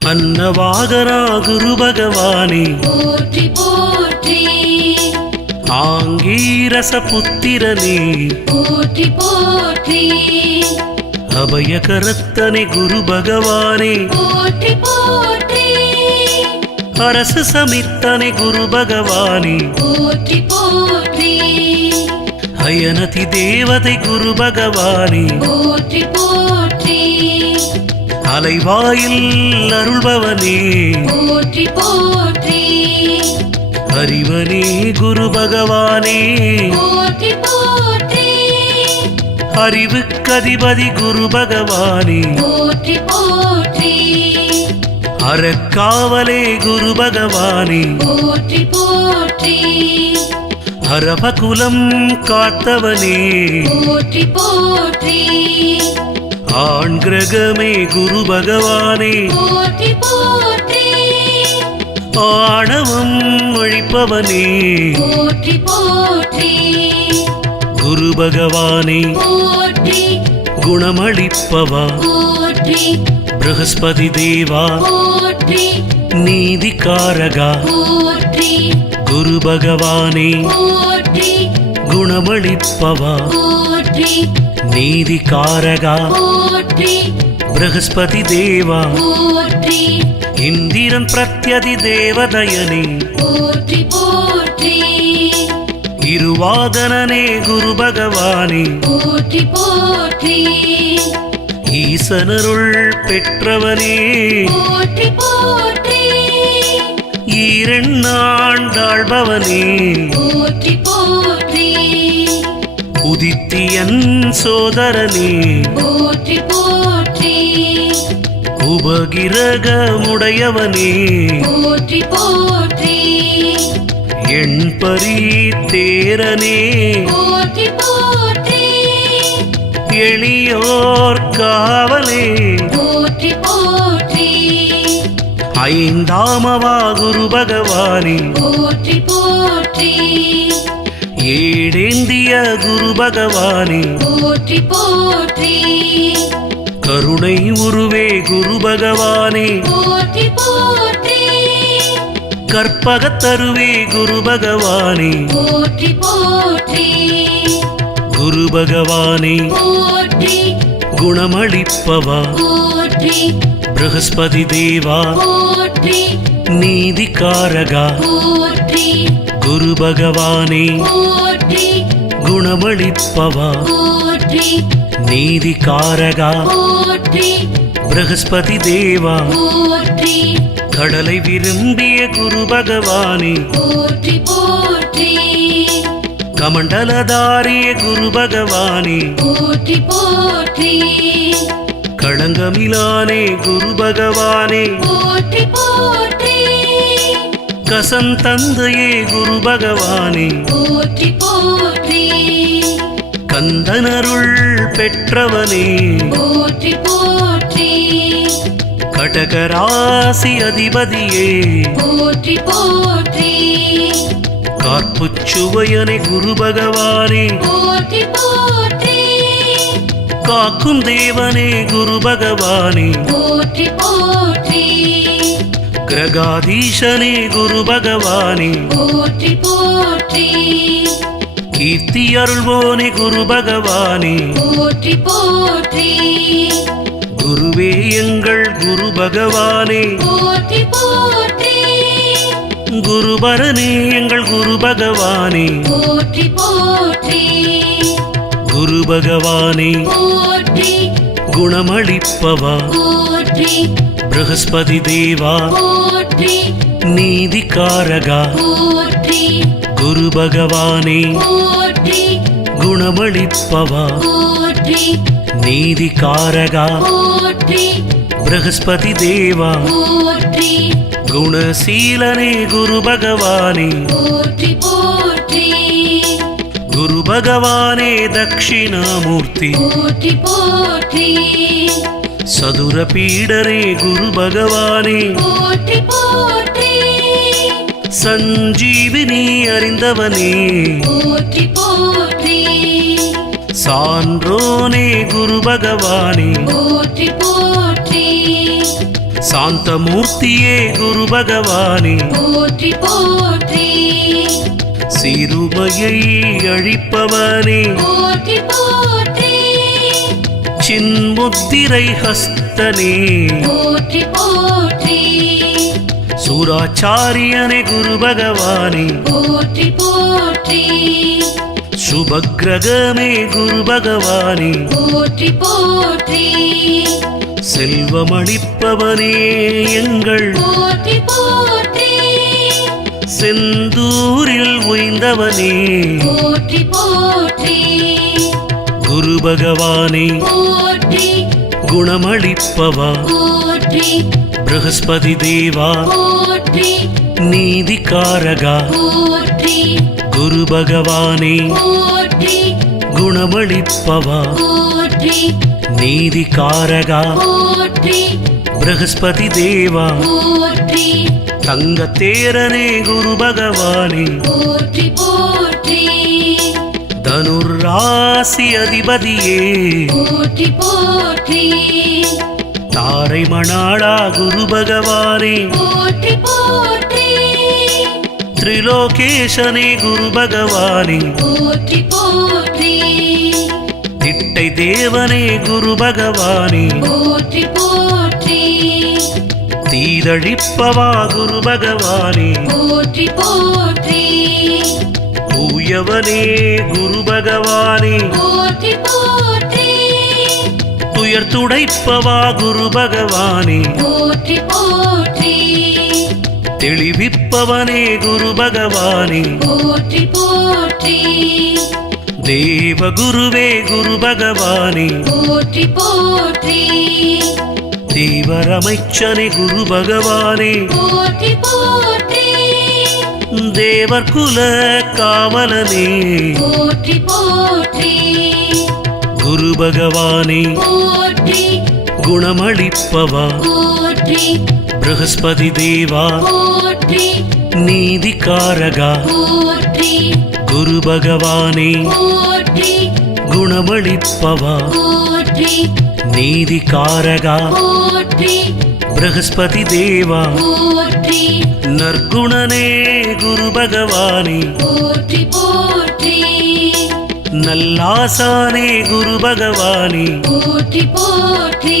अन्नवागरा गुरु भगवानी पोट्रि पोट्रि आंगीरस पुत्तिरने पोट्रि पोट्रि अभयकरत्तने गुरु भगवानी पोट्रि पोट्रि अरस समित्तने गुरु भगवानी पोट्रि पोट्रि अयनति देवते गुरु भगवानी पोट्रि पोट्रि அலைவாயில் அருள்பவனே पोट्रि पोट्रि அறிவனே குரு பகவானே पोट्रि पोट्रि அறிவுக்கதிபதி குரு பகவானே पोट्रि पोट्रि அறக்காவலே குரு பகவானே पोट्रि पोट्रि அரபகுலம் காத்தவனே पोट्रि पोट्रि ஆண் கிரகமே குரு பகவானே पोट्रि पोट्रि ஆணவம் ஒழிப்பவனே पोट्रि पोट्रि குரு பகவானே पोट्रि குணமளிப்பவா पोट्रि ப்ரஹஸ்பதி தேவா पोट्रि நீதிகாரகா पोट्रि குரு பகவானே पोट्रि குணமளிப்பவா पोट्रि நீதிகாரகா पोट्रि ப்ரஹஸ்பதி தேவா पोट्रि இந்திரன் பிரத்யதி தேவதயனே पोट्रि पोट्रि இருவாதனனே குரு பகவானே पोट्रि पोट्रि ஈசனருள் பெற்றவனே पोट्रि पोट्रि ஈரெண்ணாண்டாள்பவனே पोट्रि पोट्रि உதித்தியன் சோதரனே पोट्रि पोट्रि உபகிரகமுடையவனே पोट्रि पोट्रि எண்பரி தேரனே पोट्रि पोट्रि எளியோர் காவலே पोट्रि पोट्रि ஐந்தாமவா குரு பகவானே पोट्रि पोट्रि ஏடேந்திய குரு பகவானே पोट्रि पोट्रि கருணை உருவே குரு பகவானே पोट्रि पोट्रि கற்பகத்தருவே குரு பகவானே पोट्रि पोट्रि குரு பகவானே पोट्रि குணமளிப்பவா पोट्रि ப்ரஹஸ்பதி தேவா पोट्रि நீதிகாரகா पोट्रि குரு பகவானே पोट्रि குணமளிப்பவா पोट्रि நீதிகாரகா पोट्रि ப்ரஹஸ்பதி தேவா पोट्रि கடலை விரும்பிய குரு பகவானே पोट्रि पोट्रि கமண்டலதாரிய குரு பகவானே पोट्रि पोट्रि களங்கமிலானே குரு பகவானே पोट्रि पोट्रि கசந்தந்தையே குரு பகவானே पोट्रि पोट्रि கந்தனருள் பெற்றவனே पोट्रि पोट्रि கடகராசி அதிபதியே पोट्रि पोट्रि கார்ப்புச்சுவையனே குரு பகவானே पोट्रि पोट्रि காக்கும் தேவனே குரு பகவானே पोट्रि पोट्रि கிரகாதீசனே குரு பகவானே पोट्रि पोट्रि கீர்த்தி அருள்வோனே குரு பகவானே पोट्रि पोट्रि குருவே எங்கள் குரு பகவானே पोट्रि पोट्रि குருபரனே எங்கள் குரு பகவானே पोट्रि पोट्रि குரு பகவானே पोट्रि குணமளிப்பவா पोट्रि ப்ரஹஸ்பதி தேவா पोट्रि நீதிகாரகா पोट्रि குரு பகவானே पोट्रि குணமளிப்பவா पोट्रि நீதிகாரகா पोट्रि ப்ரஹஸ்பதி தேவா पोट्रि குணசீலனே குரு பகவானே पोट्रि पोट्रि குரு பகவானே தட்சிணாமூர்த்தி पोट्रि पोट्रि சதுர பீடரே குரு பகவானே पोट्रि पोट्रि சஞ்சீவினி அறிந்தவனே पोट्रि पोट्रि சான்றோனே குரு பகவானே पोट्रि पोट्रि சாந்தமூர்த்தியே குரு பகவானே போற்றி போற்றி சிறுமையை அழிப்பவனே போற்றி போற்றி சின்முத்திரை ஹஸ்தனே போற்றி போற்றி சூராச்சாரியனே குரு பகவானே போற்றி போற்றி சுபக்கிரகமே குரு பகவானே போற்றி போற்றி செல்வமளிப்பவனே எங்கள் போற்றி போற்றி செந்தூரில் உய்ந்தவனே போற்றி போற்றி குரு பகவானே போற்றி குணமளிப்பவா போற்றி ப்ரஹஸ்பதி தேவா போற்றி நீதிகாரகா போற்றி குரு பகவானே போற்றி குணமளிப்பவா போற்றி நீதிகாரகா போற்றி ப்ரஹஸ்பதி தேவா போற்றி தங்கத்தேரனே குரு பகவானே போற்றி போற்றி தனுராசி அதிபதியே போற்றி போற்றி தாரை மணாளா குரு பகவானே போற்றி போற்றி திரிலோகேசனே குரு பகவானே போற்றி போற்றி திட்டை தேவனே குரு பகவானே போற்றி போற்றி தீதழிப்பவா குரு பகவானே போற்றி போற்றி தூயவனே குரு பகவானே போற்றி போற்றி துயர் துடைப்பவா குரு பகவானே போற்றி போற்றி தெளிவிப்பவனே குரு பகவானே போற்றி போற்றி தேவகுருவே குரு பகவானே போற்றி போற்றி தேவரமைச்சனே குரு பகவானே போற்றி போற்றி தேவர் குல காவலனே போற்றி போற்றி குரு பகவானே போற்றி குணமளிப்பவா போற்றி ப்ரஹஸ்பதி தேவா போற்றி நீதிகாரகா போற்றி குரு பகவானே போற்றி குணமளிப்பவா போற்றி நீதிகாரகா போற்றி ப்ரஹஸ்பதி தேவா போற்றி நற்குணனே குரு பகவானே போற்றி போற்றி நல்லாசானே குரு பகவானே போற்றி போற்றி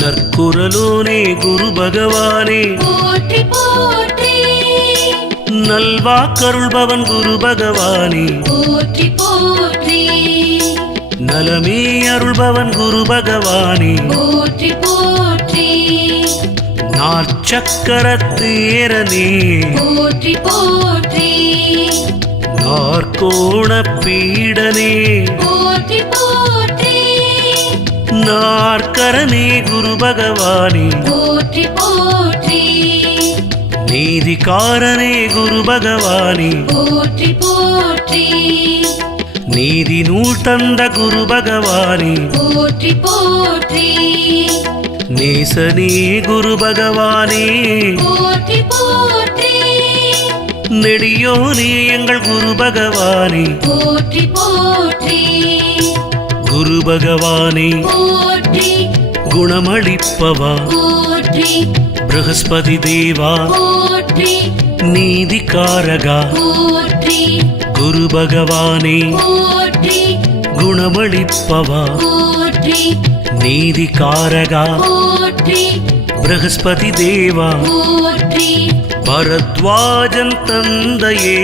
நற்குரலோனே குரு பகவானே போற்றி போற்றி நல்வாக்கருள்பவன் குரு பகவானே போற்றி போற்றி நலமே அருள்பவன் குரு பகவானே போற்றி போற்றி நாற்சக்கரத்தேரனே போற்றி போற்றி நாற்கோண பீடனே போற்றி போற்றி நாற்கரனே குரு பகவானே போற்றி போற்றி நீதிகாரனே குரு பகவானே போற்றி போற்றி நீதி நூல் தந்த குரு பகவானே போற்றி போற்றி நேசனே குரு பகவானே போற்றி போற்றி நெடியோனே எங்கள் குரு பகவானே போற்றி போற்றி குரு பகவானே போற்றி குணமளிப்பவா போற்றி ப்ரஹஸ்பதி தேவா போற்றி நீதிகாரகா போற்றி குரு பகவானே போற்றி குணமளிப்பவா போற்றி நீதிகாரகா போற்றி ப்ரஹஸ்பதி தேவா போற்றி பரத்வாஜன் தந்தையே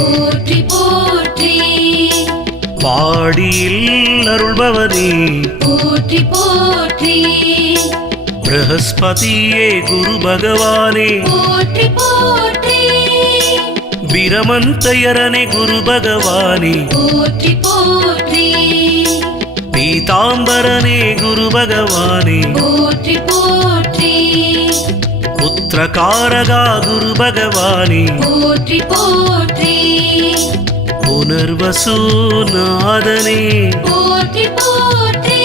போற்றி போற்றி பாடியில் அருள்பவனே போற்றி போற்றி ப்ரஹஸ்பதியே குரு பகவானே போற்றி போற்றி பிரமந்தயரனே குரு பகவானே போற்றி போற்றி பீதாம்பரனே குரு பகவானே போற்றி போற்றி புத்திரகாரகா குரு பகவானே போற்றி போற்றி புனர்வசுநாதனே போற்றி போற்றி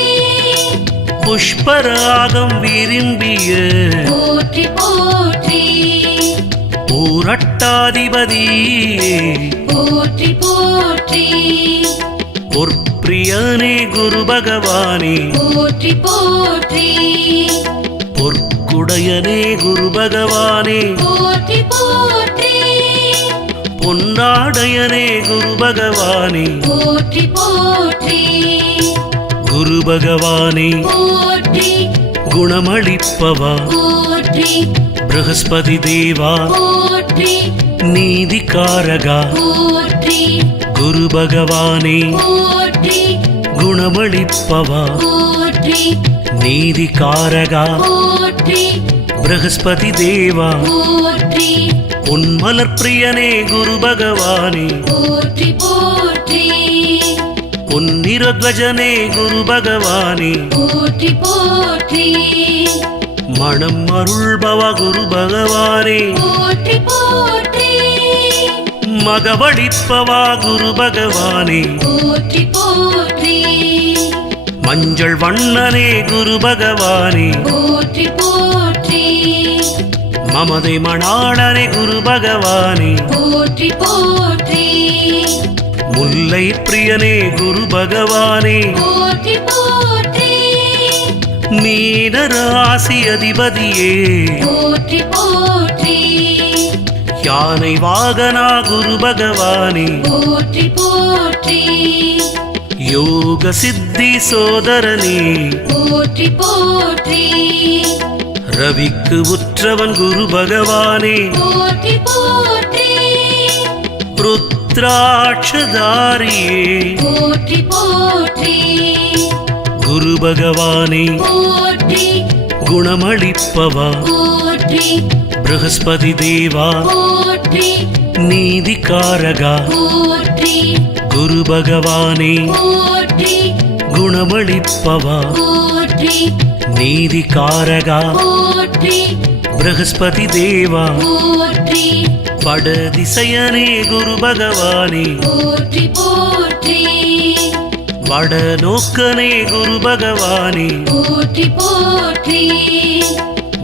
புஷ்பராகம் விரும்பிய போற்றி போற்றி பூரட்டாதிபதியே போற்றி போற்றி பொற்பிரியனே குரு பகவானே போற்றி போற்றி பொற்கு உடையனே குரு பகவானே போற்றி போற்றி பொன்னாடையனே குரு பகவானே போற்றி போற்றி குரு பகவானே போற்றி குணமளிப்பவா போற்றி ப்ரஹஸ்பதி தேவா போற்றி நீதிகாரகா போற்றி குரு பகவானே போற்றி குணமளிப்பவா போற்றி நீதிகாரகா போற்றி ப்ரஹஸ்பதி தேவா போற்றி உன்மலர் பிரியனே குரு பகவானே போற்றி போற்றி பொன்னிறத்வஜனே குரு பகவானே போற்றி போற்றி மணம் அருள்பவ குரு பகவானே போற்றி போற்றி மகவளிப்பவா குரு பகவானே போற்றி போற்றி மஞ்சள் வண்ணனே குரு பகவானே போற்றி போற்றி மமதை மணாளனே குரு பகவானே போற்றி போற்றி முல்லை பிரியனே குரு பகவானே போற்றி போற்றி மீனராசி அதிபதியே போற்றி போற்றி யானை வாகனா குரு பகவானே போற்றி போற்றி யோக சித்தி சோதரனே போற்றி போற்றி ரவிக்கு உற்றவன் குரு பகவானே போற்றி போற்றி ருத்ராட்சதாரியே போற்றி போற்றி குரு பகவானே போற்றி குணமளிப்பவா போற்றி ப்ரஹஸ்பதி தேவா போற்றி நீதிகாரகா போற்றி குரு பகவானே போற்றி குணமளிப்பவா போற்றி நீதிகாரகா போற்றி ப்ரஹஸ்பதி தேவா போற்றி வடதிசையனே குரு பகவானே போற்றி போற்றி வடநோக்கனே குரு பகவானே போற்றி போற்றி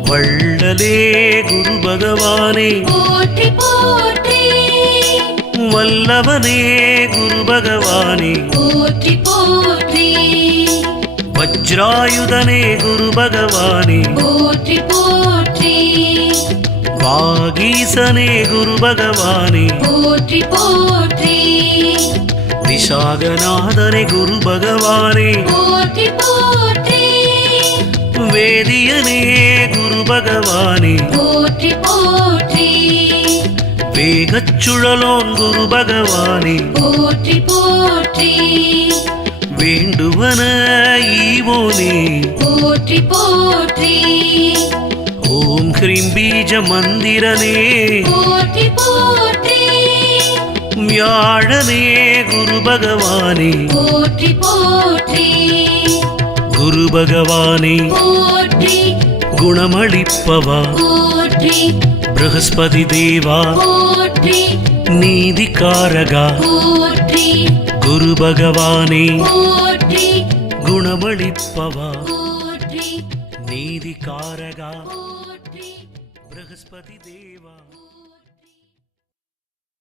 வள்ளலே குரு பகவானே போற்றி போற்றி வல்லவனே குரு பகவானே போற்றி போற்றி வஜ்ராயுதனே குரு பகவானே போற்றி போற்றி வாகீசனே குரு பகவானே போற்றி போற்றி விஷாகநாதனே குரு பகவானே போற்றி போற்றி வேதியனே குரு பகவானே போற்றி போற்றி வேகச்சுழலோன் குரு பகவானே போற்றி போற்றி வேண்டுவன ஈவோனே போற்றி போற்றி ஓம் ஹ்ரீம் பீஜ மந்திரனே போற்றி போற்றி வியாழனே குரு பகவானே போற்றி போற்றி குரு பகவானே போற்றி குணமளிப்பவா போற்றி ப்ரஹஸ்பதி தேவா போற்றி நீதிகாரகா போற்றி குரு பகவானே போற்றி குணமளிப்பவா போற்றி நீதிகாரகா போற்றி ப்ரஹஸ்பதி தேவா